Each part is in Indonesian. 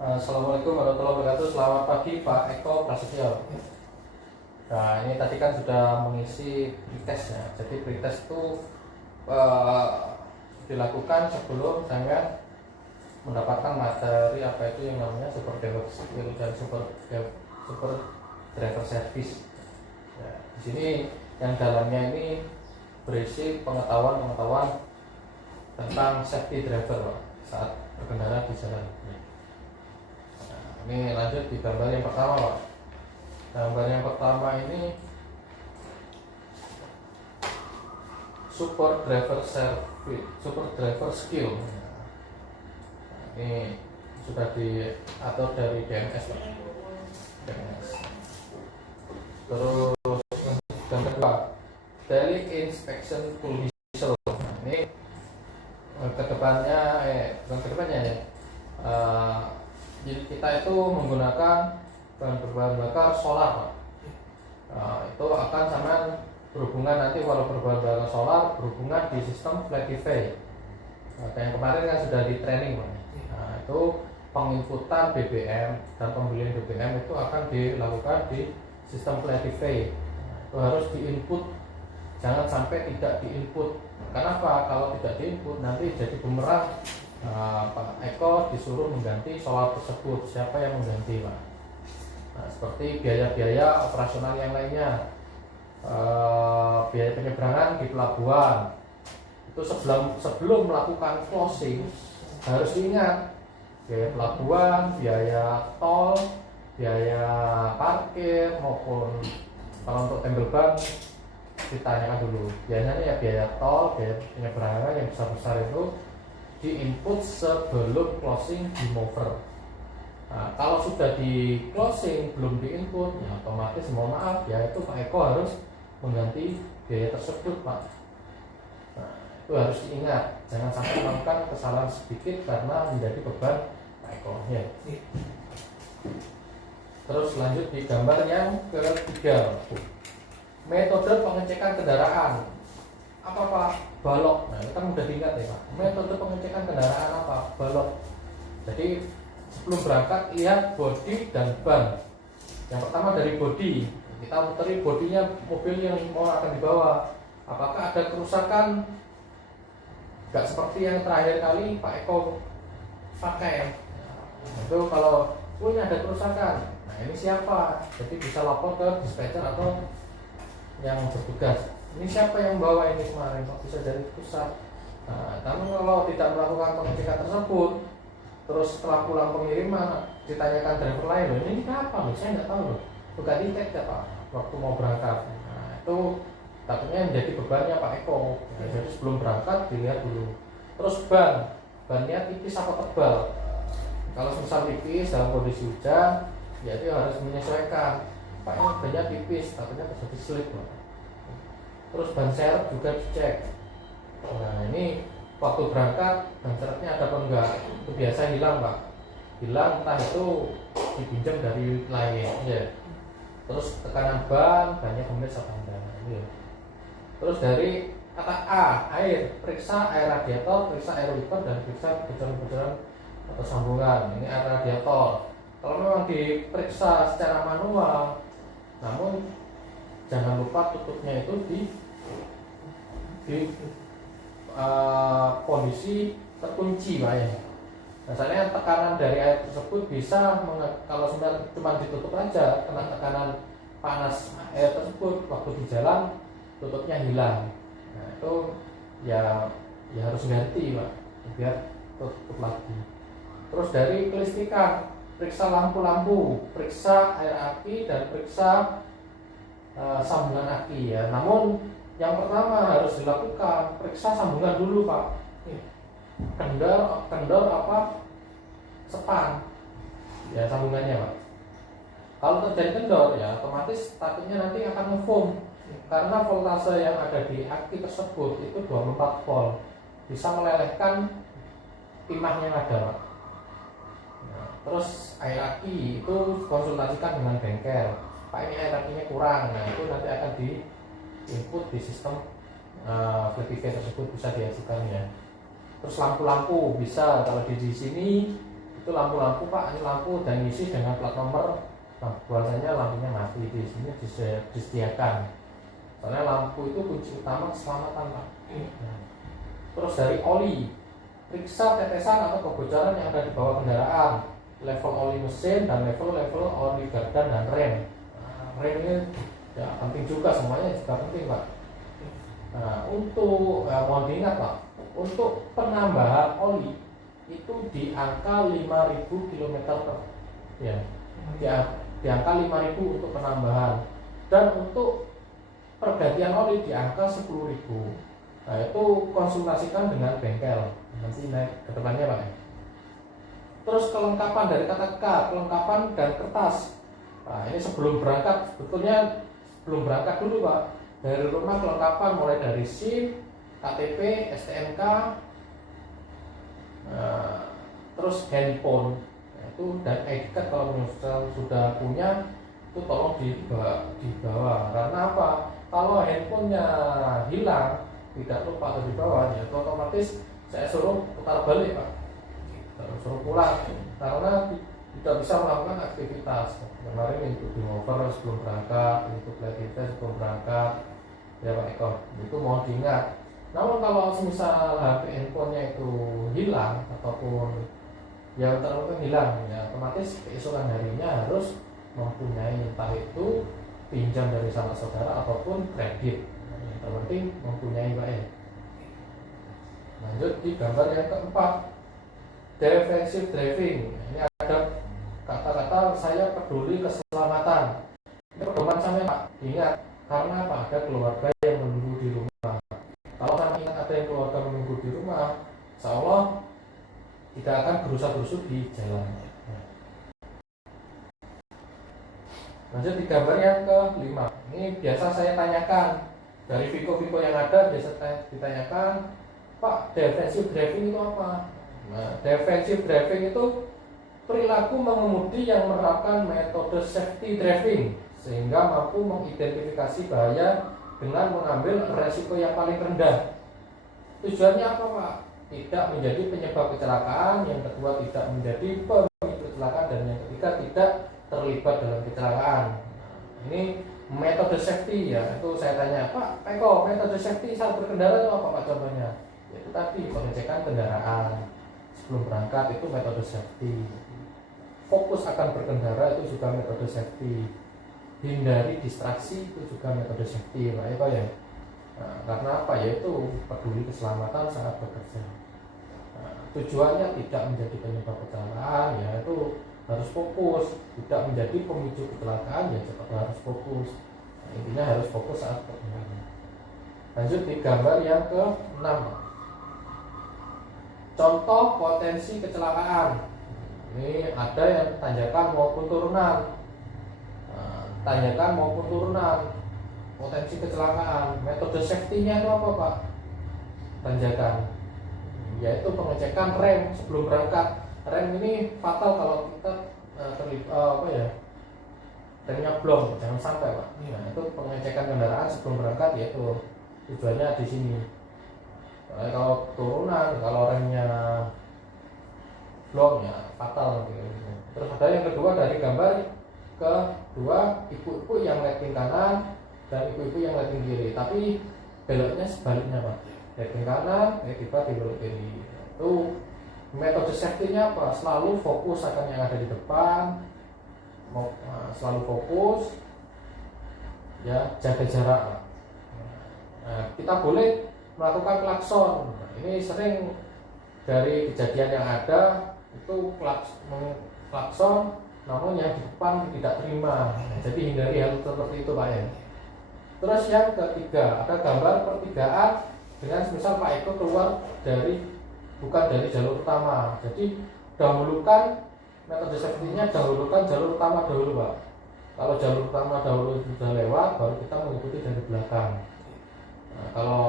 Assalamualaikum warahmatullahi wabarakatuh. Selamat pagi Pak Eko Prasetyo. Nah, ini tadi kan sudah mengisi pretest ya. Jadi pretest itu dilakukan sebelum saya mendapatkan materi apa itu yang namanya super driver skill dan super driver service. Ya, di sini yang dalamnya ini berisi pengetahuan tentang safety driver Pak, saat berkendara di jalan. Ini lanjut di gambar yang pertama Pak. Gambar yang pertama ini super driver service, super driver skill. Ini sudah diatur dari DMS Pak. DMS. Terus gambar kedua, daily inspection tool visual. Ini kedepannya ya. Jadi kita itu menggunakan bahan berbahan bakar solar Pak. Itu akan sama berhubungan nanti kalau berbahan bakar solar berhubungan di sistem Flatify. Yang kemarin kan sudah di training Pak. Itu penginputan BBM dan pembelian BBM itu akan dilakukan di sistem Flatify. Itu harus diinput, jangan sampai tidak diinput. Kenapa? Kalau tidak diinput nanti jadi bumerang. Pak Eko disuruh mengganti solar tersebut. Siapa yang mengganti Pak? Nah, seperti biaya-biaya operasional yang lainnya, biaya penyeberangan di pelabuhan itu sebelum melakukan closing harus diingat biaya pelabuhan, biaya tol, biaya parkir maupun kalau untuk tempel ban ditanyakan dulu. Biasanya ya biaya tol, biaya penyeberangan yang besar-besar itu di-input sebelum closing di mover. Nah, kalau sudah di closing belum di-input, ya otomatis mohon maaf ya itu Pak Eko harus mengganti biaya tersebut Pak. Nah, itu harus diingat, jangan sampai melakukan kesalahan sedikit karena menjadi beban Pak Eko ya. Terus lanjut di gambar yang ketiga, metode pengecekan kendaraan. Apa Pak? Balok. Nah, ini kan mudah diingat ya Pak. Metode pengecekan kendaraan apa? Balok. Jadi sebelum berangkat lihat bodi dan ban. Yang pertama dari bodi. Kita muteri bodinya mobil yang mau akan dibawa. Apakah ada kerusakan? Gak seperti yang terakhir kali Pak Eko pakai. Nah, itu kalau punya ada kerusakan. Nah, ini siapa? Jadi bisa lapor ke dispatcher atau yang bertugas. Ini siapa yang bawa ini kemarin? Kok bisa dari pusat? Nah, namun kalau tidak melakukan pengecekan tersebut, terus setelah pulang pengiriman ditanyakan driver lain, loh ini apa? Loh, saya nggak tahu loh. Bukan dicek ya Pak, waktu mau berangkat. Nah, itu takutnya menjadi bebannya Pak Eko. Nah, jadi sebelum berangkat dilihat dulu. Terus bannya tipis apa tebal? Kalau misal tipis dalam kondisi hujan, ya itu harus menyesuaikan. Pak ini bannya tipis, takutnya terjadi slip Pak. Terus ban serep juga dicek. Nah ini waktu berangkat ban serepnya ada apa enggak? Itu biasa hilang Pak. Hilang entah itu dipinjam dari lain ya. Terus tekanan bannya kempes apa enggak ya. Terus dari kata A, air, periksa air radiator, periksa air wiper dan periksa bocoran-bocoran atau sambungan. Ini air radiator. Kalau memang diperiksa secara manual, namun jangan lupa tutupnya itu di kondisi terkunci Pak ya. Misalnya tekanan dari air tersebut bisa kalau sebenarnya cuma ditutup aja, kena tekanan panas air tersebut waktu di jalan tutupnya hilang. Nah itu ya harus ganti Pak biar tutup lagi. Terus dari kelistrikan, periksa lampu-lampu, periksa air aki dan periksa sambungan aki ya. Namun yang pertama harus dilakukan periksa sambungan dulu Pak. Kendor apa sepan ya sambungannya Pak. Kalau terjadi kendor ya otomatis takutnya nanti akan ngefoam karena voltase yang ada di aki tersebut itu 24 volt bisa melelehkan timah yang ada Pak. Nah, terus air aki itu konsultasikan dengan bengkel. Pak ini air akinya kurang, nah itu nanti akan di input di sistem Flatify tersebut bisa diajukan ya. Terus lampu-lampu bisa kalau di sini itu lampu-lampu Pak, ini lampu dan isi dengan plat nomor. Nah, bahwasanya lampunya mati di sini disediakan. Soalnya lampu itu kunci utama keselamatan Pak. Nah, terus dari oli, periksa tetesan atau kebocoran yang ada di bawah kendaraan, level oli mesin dan level oli gardan dan rem. Nah, rem ini ya penting juga, semuanya juga penting Pak. Nah, untuk mohon diingat Pak, untuk penambahan oli itu di angka 5.000 km ya, di angka 5.000 untuk penambahan, dan untuk pergantian oli di angka 10.000. Nah, itu konsultasikan dengan bengkel nanti naik ke depannya Pak. Terus kelengkapan dari kata K, kelengkapan dan kertas. Nah, ini sebelum berangkat, sebetulnya sebelum berangkat dulu Pak, dari rumah kelengkapan mulai dari SIM, KTP, STNK, terus handphone, itu dan ID card kalau sudah punya itu tolong dibawa. Karena apa? Kalau handphonenya hilang, tidak lupa atau dibawa, ya itu otomatis saya suruh putar balik Pak, suruh pulang karena tidak bisa melakukan aktivitas. Kemarin untuk di over sebelum berangkat, untuk lagi tes sebelum berangkat, ya Pak Eko, itu mau diingat. Namun kalau misal HP handphonenya itu hilang ataupun yang terlalu hilang, ya otomatis keesokan harinya harus mempunyai entah itu pinjam dari sanak saudara ataupun kredit. Yang terpenting mempunyai Pak ya. Lanjut di gambar yang keempat, defensive driving. Ini ada kata-kata saya peduli keselamatan. Ini pedoman saya Pak, ingat, karena apa? Ada keluarga yang menunggu di rumah. Kalau kami ingat ada yang keluarga menunggu di rumah, insya Allah tidak akan berusaha-berusuh di jalan. Lanjut di gambar yang kelima. Ini biasa saya tanyakan dari Viko-Viko yang ada, biasa ditanyakan, Pak, defensive driving itu apa? Nah, defensive driving itu perilaku mengemudi yang menerapkan metode safety driving sehingga mampu mengidentifikasi bahaya dengan mengambil resiko yang paling rendah. Tujuannya apa Pak? Tidak menjadi penyebab kecelakaan, yang kedua tidak menjadi pemicu kecelakaan, dan yang ketiga tidak terlibat dalam kecelakaan. Ini metode safety ya, itu saya tanya, Pak Eko, metode safety saat berkendara itu apa Pak contohnya? Itu tadi pengecekan kendaraan sebelum berangkat, itu metode safety. Fokus akan berkendara itu juga metode safety. Hindari distraksi itu juga metode safety Pak Eko ya. Nah, karena apa? Yaitu peduli keselamatan saat bekerja. Nah, tujuannya tidak menjadi penyebab kecelakaan, yaitu harus fokus, tidak menjadi pemicu kecelakaan, ya cepat harus fokus. Nah, intinya harus fokus saat bekerja. Lanjut di gambar yang ke-6, contoh potensi kecelakaan. Ini ada yang tanjakan maupun turunan. Nah, tanjakan maupun turunan, potensi kecelakaan. Metode safety-nya itu apa Pak? Tanjakan, yaitu pengecekan rem sebelum berangkat. Rem ini fatal kalau kita remnya blong, jangan sampai Pak. Nah, itu pengecekan kendaraan sebelum berangkat, yaitu tujuannya di sini. Kalau turunan, kalau remnya blong ya fatal gitu. Terus ada yang kedua dari gambar kedua, ibu-ibu yang lighting kanan dan ibu-ibu yang lighting kiri, tapi beloknya sebaliknya Pak. Lighting kanan, tiba di belok kiri. Itu metode safety-nya apa? Selalu fokus akan yang ada di depan, selalu fokus, ya jaga jarak. Nah, kita boleh melakukan klakson. Ini sering dari kejadian yang ada itu klakson, namun yang di depan tidak terima. Nah, jadi hindari hal seperti itu Pak ya. Terus yang ketiga, ada gambar pertigaan dengan misal Pak Eko keluar bukan dari jalur utama. Jadi dahulukan metode safety-nya, dahulukan jalur utama dahulu Pak. Kalau jalur utama dahulu sudah lewat, baru kita mengikuti dari belakang. Nah, kalau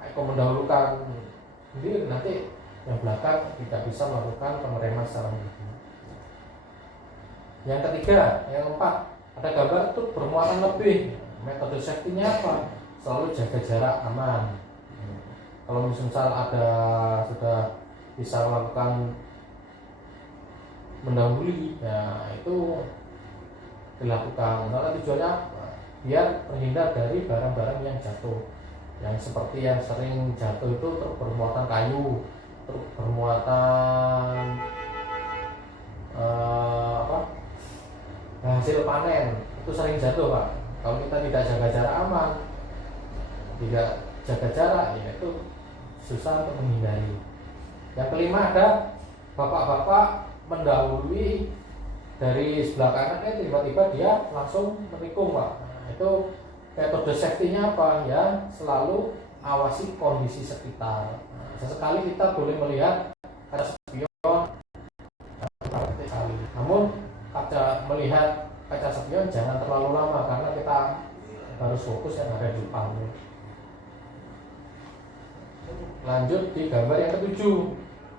Pak Eko mendahulukan sendiri, nanti yang belakang tidak bisa melakukan pengereman secara bergantian. Yang ketiga, yang keempat, ada gambar itu bermuatan lebih. Metode safety-nya apa? Selalu jaga jarak aman. Kalau misal sudah bisa melakukan mendahului. Nah, itu dilakukan. Karena tujuannya apa? Biar terhindar dari barang-barang yang jatuh. Yang seperti yang sering jatuh itu truk bermuatan kayu, truk bermuatan hasil panen, itu sering jatuh Pak. Kalau kita tidak jaga jarak aman, tidak jaga jarak, ya itu susah untuk menghindari. Yang kelima ada bapak-bapak mendahului dari sebelah kanannya, tiba-tiba dia langsung menikung Pak. Nah, itu metode safety-nya apa ya? Selalu awasi kondisi sekitar. Nah, sesekali kita boleh melihat kaca spion, namun melihat kaca spion jangan terlalu lama karena kita harus fokus yang ada di depan. Lanjut di gambar yang ketujuh,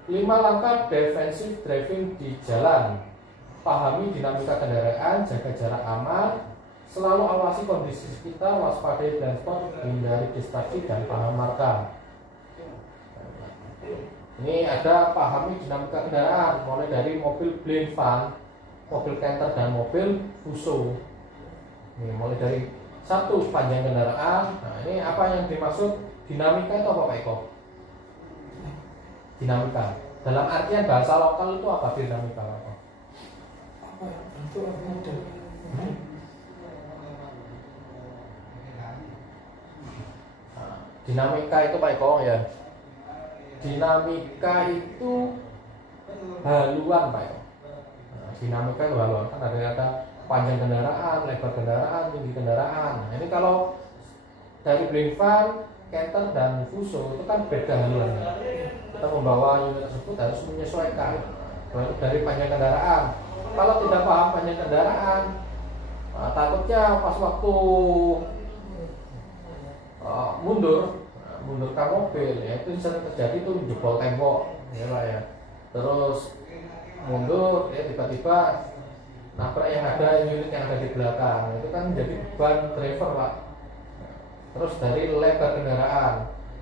5 langkah defensive driving di jalan. Pahami dinamika kendaraan, jaga jarak aman, selalu awasi kondisi sekitar, waspadai blind spot, hindari distraksi dan paham marka. Ini ada pahami dinamika kendaraan, mulai dari mobil blind van, mobil canter dan mobil fuso. Ini mulai dari satu, panjang kendaraan. Nah, ini apa yang dimaksud dinamika itu apa Pak Eko? Dinamika dalam artian bahasa lokal itu apa dinamika Pak Eko? Apa ya? Bentuk model. Nah, dinamika itu Pak Eko ya. Dinamika itu haluan Pak Eko. Nah, dinamika itu haluan, kan ada panjang kendaraan, lebar kendaraan, tinggi kendaraan. Nah, ini kalau dari blind van, canter dan fuso itu kan beda haluannya. Kita membawa unit tersebut harus menyesuaikan. Nah, dari panjang kendaraan. Kalau tidak paham panjang kendaraan, nah, takutnya pas waktu mundurkan mobil, ya itu sering terjadi tuh jebol tembok, ya Pak ya. Terus mundur, ya tiba-tiba nabrak yang ada unit yang ada di belakang, itu kan jadi beban driver Pak. Terus dari lebar kendaraan,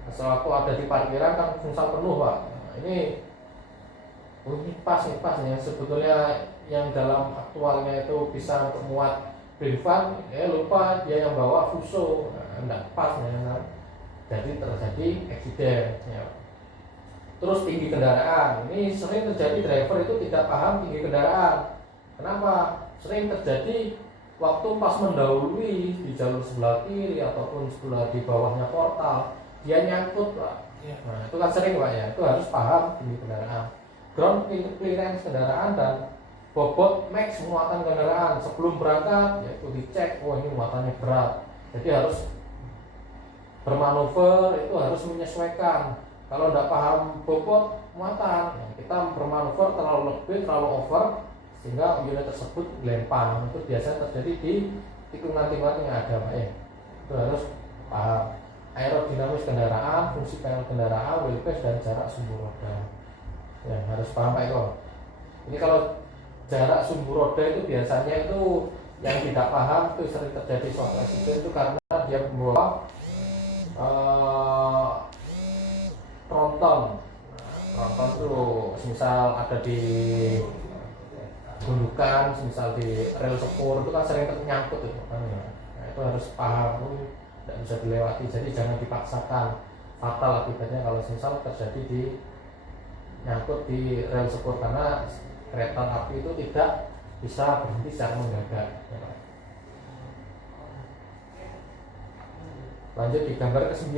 sewaktu ada di parkiran kan misal penuh Pak. Nah, ini pas nih sebetulnya yang dalam aktualnya itu bisa untuk muat blind van, ya lupa dia yang bawa fuso, nah, enggak pas ya, jadi terjadi eksiden ya. Terus tinggi kendaraan, ini sering terjadi driver itu tidak paham tinggi kendaraan. Kenapa? Sering terjadi waktu pas mendahului di jalur sebelah kiri ataupun sebelah di bawahnya portal, dia nyangkut Pak. Nah, itu kan sering Pak ya, itu harus paham tinggi kendaraan, ground clearance kendaraan dan bobot max muatan kendaraan. Sebelum berangkat yaitu dicek, oh ini muatannya berat, jadi harus bermanuver, itu harus menyesuaikan. Kalau tidak paham bobot muatan, kita bermanuver terlalu lebih, terlalu over, sehingga unit tersebut lempar. Itu biasa terjadi di tikungan-tikungan yang ada Pak ya. Itu harus paham aerodinamis kendaraan, fungsi panel kendaraan, wheelbase dan jarak sumbu roda. Ya harus paham Pak Eko. Ini kalau jarak sumbu roda itu biasanya itu yang tidak paham itu sering terjadi suatu eksiden itu karena dia membawa tronton. Tronton itu misal ada di gundukan, misal di rel sepur itu kan sering ternyangkut itu kan ya. Nah, itu harus paham, tidak bisa dilewati. Jadi jangan dipaksakan, fatal akibatnya kalau misal terjadi di nyangkut di rel sepur karena kereta api itu tidak bisa berhenti secara mendadak. Lanjut di gambar ke-9.